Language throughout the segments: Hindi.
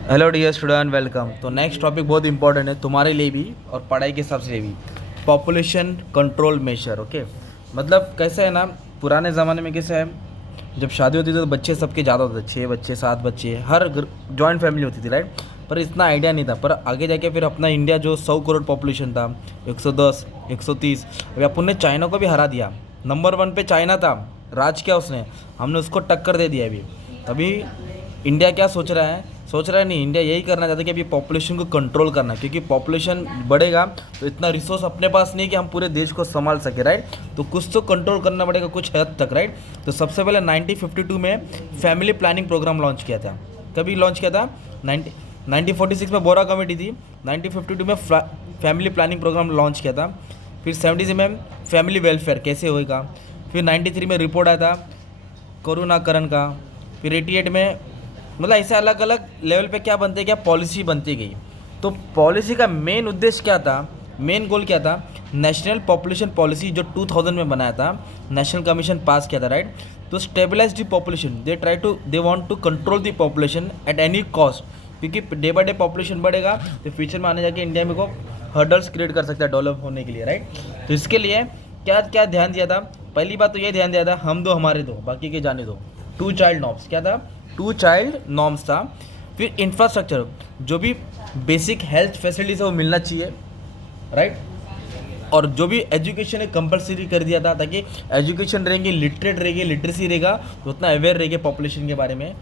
Hello dear student, welcome. तो नेक्स्ट टॉपिक बहुत इंपॉर्टेंट है तुम्हारे लिए भी और पढ़ाई के हिसाब से भी। Population control measure. ओके, मतलब कैसे है ना, पुराने ज़माने में कैसे है, जब शादी होती थी तो बच्चे सबके ज़्यादा होते थे, 6 बच्चे 7 बच्चे, हर जॉइंट फैमिली होती थी, राइट। पर इतना आइडिया नहीं था। पर आगे जाके फिर अपना इंडिया जो 100 करोड़ पॉपुलेशन था, 110, 130, अभी अपन ने चाइना को भी हरा दिया। नंबर 1 पे चाइना था, राज किया उसने, हमने उसको टक्कर दे दिया अभी। तभी इंडिया क्या सोच रहा है, सोच रहा है नहीं, इंडिया यही करना चाहता है कि अभी पॉपुलेशन को कंट्रोल करना है, क्योंकि पॉपुलेशन बढ़ेगा तो इतना रिसोर्स अपने पास नहीं कि हम पूरे देश को संभाल सके, राइट। तो कुछ तो कंट्रोल करना पड़ेगा कुछ हद तक, राइट। तो सबसे पहले 1952 में फैमिली प्लानिंग प्रोग्राम लॉन्च किया था। कभी लॉन्च किया था? 1946 में बोरा कमेटी थी, 1952 में फैमिली प्लानिंग प्रोग्राम लॉन्च किया था। फिर 70 में फैमिली वेलफेयर कैसे होएगा। फिर 93 में रिपोर्ट आया था करुणाकरण का। फिर 88 में, मतलब ऐसे अलग अलग लेवल पे क्या बनते, क्या पॉलिसी बनती गई। तो पॉलिसी का मेन उद्देश्य क्या था, मेन गोल क्या था? नेशनल पॉपुलेशन पॉलिसी जो 2000 में बनाया था, नेशनल कमीशन पास किया था, राइट। तो stabilize the population, they want to control the population at any cost, क्योंकि डे बाय डे पॉपुलेशन बढ़ेगा तो फ्यूचर में आने जाके इंडिया में को हर्डल्स क्रिएट कर सकता है डेवलप होने के लिए, राइट। तो इसके लिए क्या क्या ध्यान दिया था? पहली बात तो ये ध्यान दिया था, हम दो हमारे दो, बाकी के जाने दो। 2 चाइल्ड नॉर्म्स क्या था? 2 चाइल्ड नॉर्म्स था। फिर इंफ्रास्ट्रक्चर, जो भी बेसिक हेल्थ फैसिलिटीज है वो मिलना चाहिए, राइट। और जो भी एजुकेशन है कंपलसरी कर दिया था, ताकि एजुकेशन रहेंगे, लिटरेट रहेंगे, लिटरेसी रहेगा तो उतना अवेयर रहेंगे पॉपुलेशन के बारे में।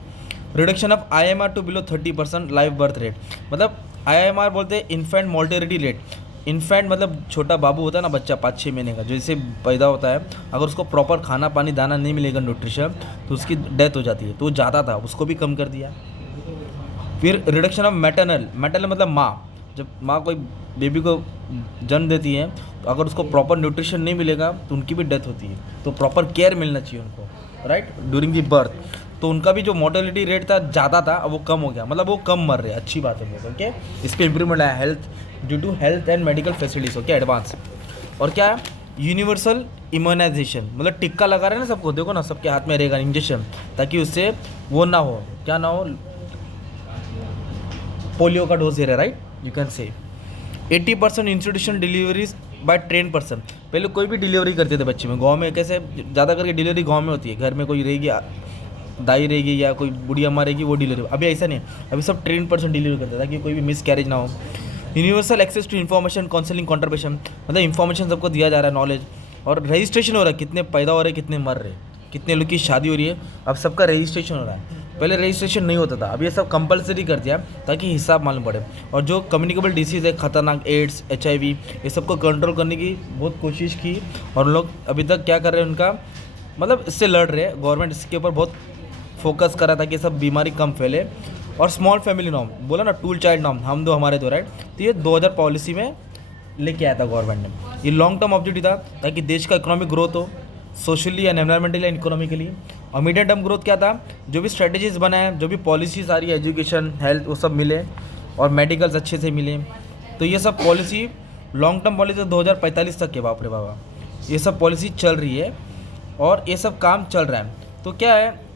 Reduction of IMR to below 30% live birth rate, मतलब IMR बोलते हैं इन्फेंट मोर्टेलिटी रेट। इन्फेंट मतलब छोटा बाबू होता है ना, बच्चा 5-6 महीने का जो इसे पैदा होता है, अगर उसको प्रॉपर खाना पानी दाना नहीं मिलेगा, न्यूट्रिशन, तो उसकी डेथ हो जाती है। तो ज़्यादा था, उसको भी कम कर दिया। फिर रिडक्शन ऑफ मैटरनल मतलब माँ, जब माँ कोई बेबी को जन्म देती है तो अगर उसको प्रॉपर न्यूट्रिशन नहीं मिलेगा तो उनकी भी डेथ होती है। तो प्रॉपर केयर मिलना चाहिए उनको, राइट, ड्यूरिंग दी बर्थ। तो उनका भी जो मोर्टेलिटी रेट था ज़्यादा था, अब वो कम हो गया, मतलब वो कम मर रहे, अच्छी बात है। ओके, इस पर इंप्रूवमेंट आया health, due to health and medical facilities, okay, advance. और क्या है? यूनिवर्सल इम्यूनाइजेशन, मतलब टिक्का लगा रहे हैं ना सबको, देखो ना सबके हाथ में रहेगा इंजेक्शन, ताकि उससे वो ना हो, क्या ना हो, पोलियो का डोज दे रहा है, right, you can say. 80% institution deliveries by train person. पहले कोई भी डिलीवरी करते थे बच्चे में, गांव में कैसे ज़्यादा करके डिलीवरी गांव में होती है, घर में कोई रहेगी, दाई रहेगी या कोई बूढ़ी अम्मा रहेगी, वो डिलीवरी। अभी ऐसा नहीं, अभी सब ट्रेन पर्सन डिलीवरी करते हैं ताकि कोई भी मिस कैरेज ना हो। Universal access to information counselling contribution, मतलब इन्फॉर्मेशन सबको दिया जा रहा है, नॉलेज। और रजिस्ट्रेशन हो रहा है, कितने पैदा हो रहे हैं, कितने मर रहे हैं, कितने लोग की शादी हो रही है, अब सबका रजिस्ट्रेशन हो रहा है। पहले रजिस्ट्रेशन नहीं होता था, अब ये सब कंपलसरी कर दिया ताकि हिसाब मालूम पड़े। और जो कम्युनिकेबल डिसीज़ है, खतरनाक एड्स, HIV, ये सबको कंट्रोल करने की बहुत कोशिश की। और लोग अभी तक क्या कर रहे हैं, उनका मतलब इससे लड़ रहे हैं। गवर्नमेंट इसके ऊपर बहुत फोकस कर रहा था कि सब बीमारी कम फैले। और स्मॉल फैमिली नॉर्म बोला ना, 2 चाइल्ड नॉर्म, हम दो हमारे दो, राइट। तो ये 2000 पॉलिसी में लेके आया था गवर्नमेंट ने। ये लॉन्ग टर्म ऑब्जेक्टिव था ताकि देश का इकोनॉमिक ग्रोथ हो, socially and environmentally and economically. और मीडियम टर्म ग्रोथ क्या था? जो भी स्ट्रेटेजीज बनाए, जो भी पॉलिसीज आ रही है, एजुकेशन, हेल्थ, वो सब मिले, और मेडिकल्स अच्छे से मिले। तो ये सब पॉलिसी लॉन्ग टर्म पॉलिसी 2045 तक के, बाप रे बाबा, ये सब पॉलिसी चल रही है और ये सब काम चल रहा है। तो क्या है,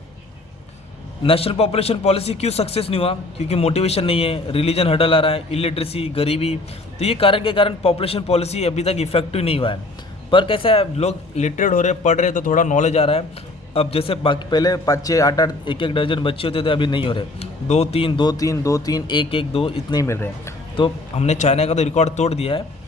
नेशनल पॉपुलेशन पॉलिसी क्यों सक्सेस नहीं हुआ? क्योंकि मोटिवेशन नहीं है, रिलीजन हर्डल आ रहा है, इलिटरेसी, गरीबी। तो ये कारण के कारण पॉपुलेशन पॉलिसी अभी तक इफेक्टिव नहीं हुआ है। पर कैसा है, लोग लिटरेट हो रहे, पढ़ रहे, तो थोड़ा नॉलेज आ रहा है। अब जैसे बाकी पहले 5-6 8-8 1-1 दर्जन बच्चे होते थे, अभी नहीं हो रहे, 2-3 2-3 2-3 1-1 2 इतने ही मिल रहे हैं। तो हमने चाइना का तो रिकॉर्ड तोड़ दिया है।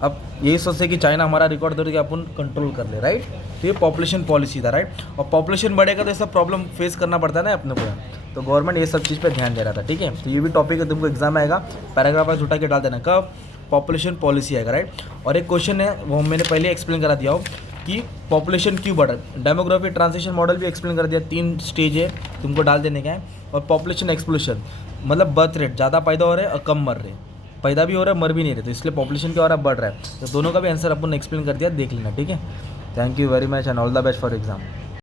अब यही सोचते कि चाइना हमारा रिकॉर्ड तोड़ के अपन कंट्रोल कर ले, राइट। तो ये पॉपुलेशन पॉलिसी था, राइट। और पॉपुलेशन बढ़ेगा तो ये सब प्रॉब्लम फेस करना पड़ता है ना अपने को। तो गवर्नमेंट ये सब चीज़ पे ध्यान दे रहा था, ठीक है। तो ये भी टॉपिक है, तुमको एग्जाम आएगा, पैराग्राफ वाइज उठा के डाल देना कब पॉपुलेशन पॉलिसी आएगा, राइट। और एक क्वेश्चन है, वो मैंने पहले एक्सप्लेन करा दिया हो कि पॉपुलेशन क्यों बढ़ा। डेमोग्राफी ट्रांजिशन मॉडल भी एक्सप्लेन कर दिया, 3 स्टेज है, तुमको डाल देने का है। और पॉपुलेशन एक्सप्लोशन, मतलब बर्थ रेट, ज़्यादा पैदा हो रहे हैं और कम मर रहे हैं, पैदा भी हो रहा है मर भी नहीं रहे, तो इसलिए पॉपुलेशन क्या हो रहा है, बढ़ रहा है। तो दोनों का भी आंसर अपन ने एक्सप्लेन कर दिया, देख लेना, ठीक है। Thank you very much and all the best for exam.